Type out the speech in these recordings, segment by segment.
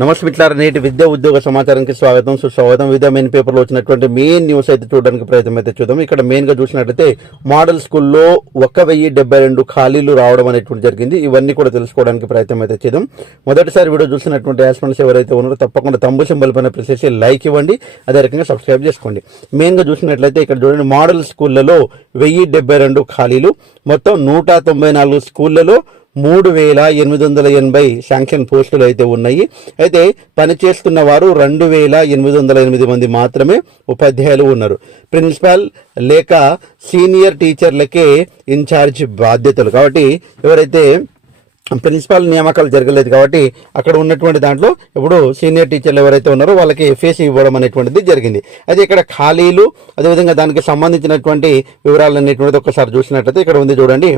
నమస్తే మిత్రులారా, నేటి విద్యా ఉద్యోగ సమాచారానికి స్వాగతం సుస్వాగతం. వివిధ మెయిన్ పేపర్లో వచ్చినటువంటి మెయిన్ న్యూస్ అయితే చూడడానికి ప్రయత్నం అయితే చూద్దాం. ఇక్కడ మెయిన్గా చూసినట్లయితే మోడల్ స్కూల్లో 1072 ఖాళీలు రావడం అనేటువంటి జరిగింది. ఇవన్నీ కూడా తెలుసుకోవడానికి ప్రయత్నం అయితే చేద్దాం. మొదటిసారి వీడియో చూసినటువంటి యాస్పిరెంట్స్ ఎవరైతే ఉన్నారో తప్పకుండా తంబు సింబల్ పైన ప్రెస్ చేసి లైక్ ఇవ్వండి, అదే రకంగా సబ్స్క్రైబ్ చేసుకోండి. మెయిన్గా చూసినట్లయితే ఇక్కడ చూడండి, మోడల్ స్కూళ్లలో 1072 ఖాళీలు, మొత్తం 194 స్కూళ్లలో 3880 శాంక్షన్ పోస్టులు అయితే ఉన్నాయి. అయితే పనిచేస్తున్న వారు 2808 మంది మాత్రమే ఉపాధ్యాయులు ఉన్నారు. ప్రిన్సిపాల్ లేక సీనియర్ టీచర్లకే ఇన్ఛార్జ్ బాధ్యతలు. కాబట్టి ఎవరైతే ప్రిన్సిపాల్ నియామకాలు జరగలేదు కాబట్టి అక్కడ ఉన్నటువంటి దాంట్లో ఇప్పుడు సీనియర్ టీచర్లు ఎవరైతే ఉన్నారో వాళ్ళకి ఫేస్ ఇవ్వడం అనేటువంటిది జరిగింది. అయితే ఇక్కడ ఖాళీలు, అదేవిధంగా దానికి సంబంధించినటువంటి వివరాలు అనేటువంటిది ఒకసారి చూసినట్లయితే ఇక్కడ ఉంది చూడండి.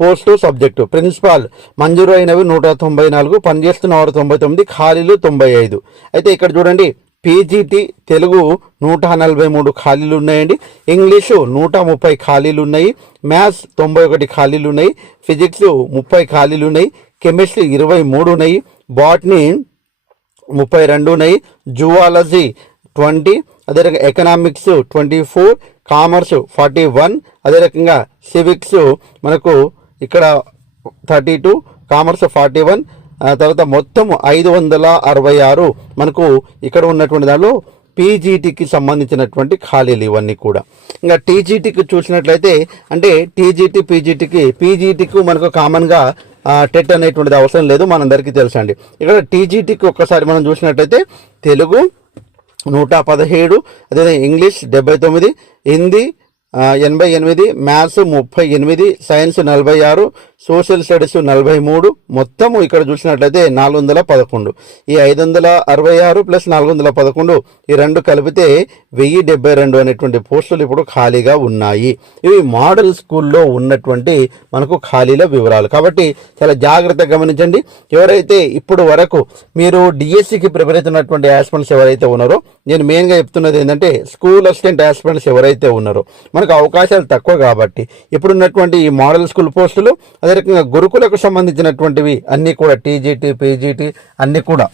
Post, subject. ప్రిన్సిపాల్ మంజూరు అయినవి 194, పనిచేస్తున్న వారు 99, ఖాళీలు 95. అయితే ఇక్కడ చూడండి, పీజీటీ తెలుగు 143 ఖాళీలు ఉన్నాయండి. ఇంగ్లీషు 130 ఖాళీలు ఉన్నాయి. మ్యాథ్స్ 91 ఖాళీలు ఉన్నాయి. ఫిజిక్స్ 30 ఖాళీలు ఉన్నాయి. కెమిస్ట్రీ 23 ఉన్నాయి. బాటనీ 32 ఉన్నాయి. జువాలజీ 20, అదే రకంగా ఎకనామిక్స్ 24, కామర్స్ 41, అదే రకంగా సివిక్స్ మనకు ఇక్కడ 32, కామర్స్ 41, తర్వాత మొత్తం 566 మనకు ఇక్కడ ఉన్నటువంటి దానిలో పీజీటీకి సంబంధించినటువంటి ఖాళీలు ఇవన్నీ కూడా. ఇంకా టీజీటీకి చూసినట్లయితే అంటే టీజీటీ పీజీటీకి మనకు కామన్గా టెట్ అనేటువంటిది అవసరం లేదు, మనందరికీ తెలుసండి. ఇక్కడ టీజీటీకి ఒక్కసారి మనం చూసినట్లయితే తెలుగు 117, అదే English 79, Hindi 88, maths 38, science 46, social studies 43, మొత్తము ఇక్కడ చూసినట్లయితే 411. ఈ 566 ప్లస్ 411 ఈ రెండు కలిపితే 1072 అనేటువంటి పోస్టులు ఇప్పుడు ఖాళీగా ఉన్నాయి. ఇవి మోడల్ స్కూల్లో ఉన్నటువంటి మనకు ఖాళీల వివరాలు. కాబట్టి చాలా జాగ్రత్తగా గమనించండి. ఎవరైతే ఇప్పుడు వరకు మీరు డిఎస్సికి ప్రిపేర్ అవుతున్నటువంటి యాస్పిరెంట్స్ ఎవరైతే ఉన్నారో, నేను మెయిన్గా చెప్తున్నది ఏంటంటే స్కూల్ అసిస్టెంట్ యాస్పిరెంట్స్ ఎవరైతే ఉన్నారో మనకు అవకాశాలు తక్కువ కాబట్టి ఇప్పుడున్నటువంటి ఈ మోడల్ స్కూల్ పోస్టులు, అదే రకంగా గురుకులకు సంబంధించినటువంటివి అన్నీ కూడా టీజీటీ, పీజీటీ అన్నీ కూడా,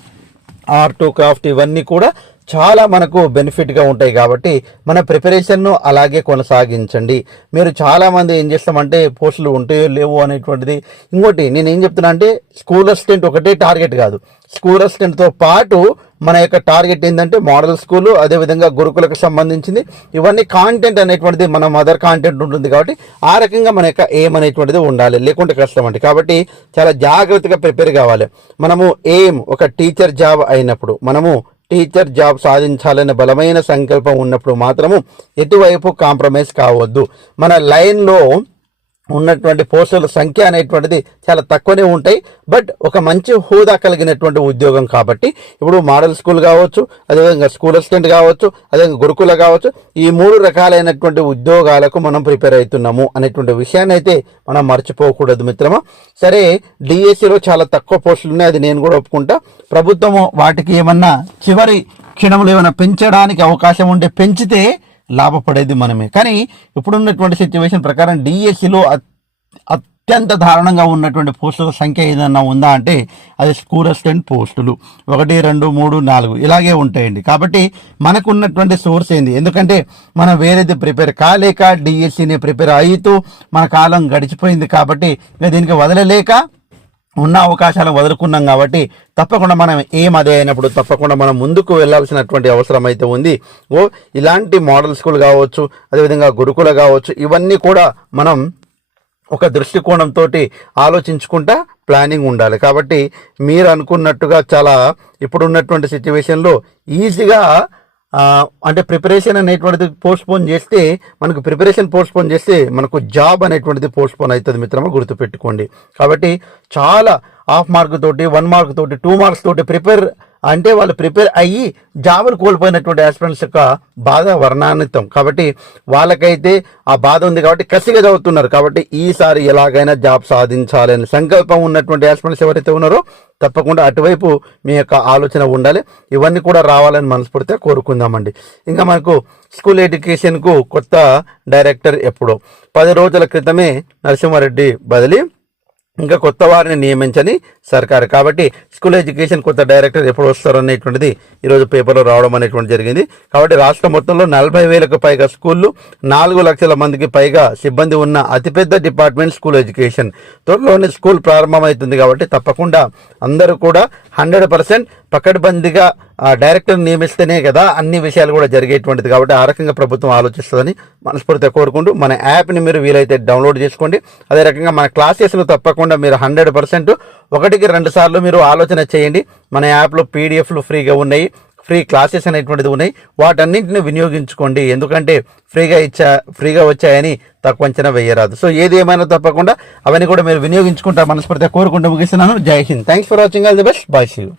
ఆర్ట్, క్రాఫ్ట్ ఇవన్నీ కూడా చాలా మనకు బెనిఫిట్గా ఉంటాయి. కాబట్టి మన ప్రిపరేషన్ను అలాగే కొనసాగించండి. మీరు చాలామంది ఏం చేస్తామంటే పోస్టులు ఉంటాయో లేవో అనేటువంటిది. ఇంకోటి నేను ఏం చెప్తున్నా అంటే స్కూల్ అసిస్టెంట్ ఒకటే టార్గెట్ కాదు, స్కూల్ అసిస్టెంట్తో పాటు మన యొక్క టార్గెట్ ఏంటంటే మోడల్ స్కూలు, అదేవిధంగా గురుకులకు సంబంధించింది ఇవన్నీ కాంటెంట్ అనేటువంటిది మన మదర్ కాంటెంట్ ఉంటుంది. కాబట్టి ఆ రకంగా మన యొక్క ఎయిమ్ అనేటువంటిది ఉండాలి, లేకుంటే కష్టం అండి. కాబట్టి చాలా జాగ్రత్తగా ప్రిపేర్ కావాలి. మనము ఎయిమ్ ఒక టీచర్ జాబ్ అయినప్పుడు, మనము టీచర్ జాబ్ సాధించాలనే బలమైన సంకల్పం ఉన్నప్పుడు మాత్రము ఎటువైపు కాంప్రమైజ్ కావద్దు. మన లైన్లో ఉన్నటువంటి పోస్టుల సంఖ్య అనేటువంటిది చాలా తక్కువనే ఉంటాయి, బట్ ఒక మంచి హోదా కలిగినటువంటి ఉద్యోగం కాబట్టి ఇప్పుడు మోడల్ స్కూల్ కావచ్చు, అదేవిధంగా స్కూల్ అసిస్టెంట్ కావచ్చు, అదేవిధంగా గురుకుల కావచ్చు, ఈ 3 రకాలైనటువంటి ఉద్యోగాలకు మనం ప్రిపేర్ అవుతున్నాము అనేటువంటి విషయాన్ని అయితే మనం మర్చిపోకూడదు మిత్రమా. సరే, డిఎస్సిలో చాలా తక్కువ పోస్టులు ఉన్నాయి, అది నేను కూడా ఒప్పుకుంటా. ప్రభుత్వము వాటికి ఏమన్నా చివరి క్షణంలో ఏమైనా పెంచడానికి అవకాశం ఉంటే పెంచితే లాభపడేది మనమే. కానీ ఇప్పుడున్నటువంటి సిచ్యువేషన్ ప్రకారం డిఎస్సిలో అత్యంత దారుణంగా ఉన్నటువంటి పోస్టుల సంఖ్య ఏదన్నా ఉందా అంటే అది స్కూల్ అసిస్టెంట్ పోస్టులు 1, 2, 3, 4 ఇలాగే ఉంటాయండి. కాబట్టి మనకు ఉన్నటువంటి సోర్స్ ఏంది, ఎందుకంటే మనం వేరేది ప్రిపేర్ కాలేక డిఎస్సిని ప్రిపేర్ అవుతూ మన కాలం గడిచిపోయింది. కాబట్టి దీనికి వదలలేక ఉన్న అవకాశాలను వదులుకున్నాం. కాబట్టి తప్పకుండా మనం అదే అయినప్పుడు తప్పకుండా మనం ముందుకు వెళ్ళాల్సినటువంటి అవసరం అయితే ఉంది. ఇలాంటి మోడల్ స్కూల్ కావచ్చు, అదేవిధంగా గురుకుల కావచ్చు, ఇవన్నీ కూడా మనం ఒక దృష్టికోణంతో ఆలోచించుకుంటా ప్లానింగ్ ఉండాలి. కాబట్టి మీరు అనుకున్నట్టుగా చాలా ఇప్పుడున్నటువంటి సిచ్యువేషన్లో ఈజీగా అంటే ప్రిపరేషన్ అనేటువంటిది పోస్ట్పోన్ చేస్తే మనకు జాబ్ అనేటువంటిది పోస్ట్పోన్ అవుతుంది మిత్రమా, గుర్తుపెట్టుకోండి. కాబట్టి చాలా హాఫ్ మార్క్ తోటి, 1 మార్క్ తోటి, 2 మార్క్స్ తోటి ప్రిపేర్ అంటే వాళ్ళు ప్రిపేర్ అయ్యి జాబులు కోల్పోయినటువంటి ఆస్పిరెంట్స్ యొక్క బాధ వర్ణాన్వితం. కాబట్టి వాళ్ళకైతే ఆ బాధ ఉంది కాబట్టి కసిగా చదువుతున్నారు. కాబట్టి ఈసారి ఎలాగైనా జాబ్ సాధించాలని సంకల్పం ఉన్నటువంటి ఆస్పిరెంట్స్ ఎవరైతే ఉన్నారో తప్పకుండా అటువైపు మీ యొక్క ఆలోచన ఉండాలి. ఇవన్నీ కూడా రావాలని మనస్ఫూర్తిగా కోరుకుందామండి. ఇంకా మనకు స్కూల్ ఎడ్యుకేషన్కు కొత్త డైరెక్టర్ ఎప్పుడో 10 రోజుల క్రితమే నరసింహారెడ్డి బదిలీ, ఇంకా కొత్త వారిని నియమించని సర్కారు. కాబట్టి స్కూల్ ఎడ్యుకేషన్ కొత్త డైరెక్టర్ ఎప్పుడు వస్తారు అనేటువంటిది ఈరోజు పేపర్లో రావడం అనేటువంటి జరిగింది. కాబట్టి రాష్ట్ర మొత్తంలో 40,000కు పైగా స్కూళ్ళు, 4 లక్షల మందికి పైగా సిబ్బంది ఉన్న అతిపెద్ద డిపార్ట్మెంట్ స్కూల్ ఎడ్యుకేషన్. త్వరలోనే స్కూల్ ప్రారంభమవుతుంది కాబట్టి తప్పకుండా అందరూ కూడా 100% పకడ్బందీగా డైరెక్టర్ నియమిస్తేనే కదా అన్ని విషయాలు కూడా జరిగేటువంటిది. కాబట్టి ఆ రకంగా ప్రభుత్వం ఆలోచిస్తుందని మనస్ఫూర్తిగా కోరుకుంటూ మన యాప్ని మీరు వీలైతే డౌన్లోడ్ చేసుకోండి. అదే రకంగా మన క్లాసెస్ను తప్పకుండా మీరు 100% 1-2 సార్లు మీరు ఆలోచన చేయండి. మన యాప్లో పీడిఎఫ్లు ఫ్రీగా ఉన్నాయి, ఫ్రీ క్లాసెస్ అనేటువంటిది ఉన్నాయి. వాటన్నింటిని వినియోగించుకోండి. ఎందుకంటే ఫ్రీగా వచ్చాయని తక్కువ అంచనా వేయరాదు. సో ఏది ఏమైనా తప్పకుండా అవన్నీ కూడా మీరు వినియోగించుకుంటా మనస్ఫూర్తిగా కోరుకుంటూ ముగిస్తున్నాను. జై Hind. Thanks for watching. All the best. Bye. See you.